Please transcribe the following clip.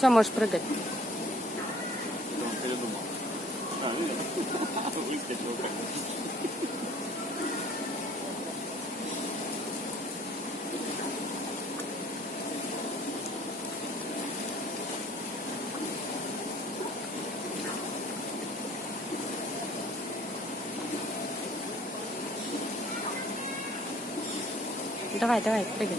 Все, можешь прыгать. Он передумал. Выскочил как. Давай, давай, прыгай.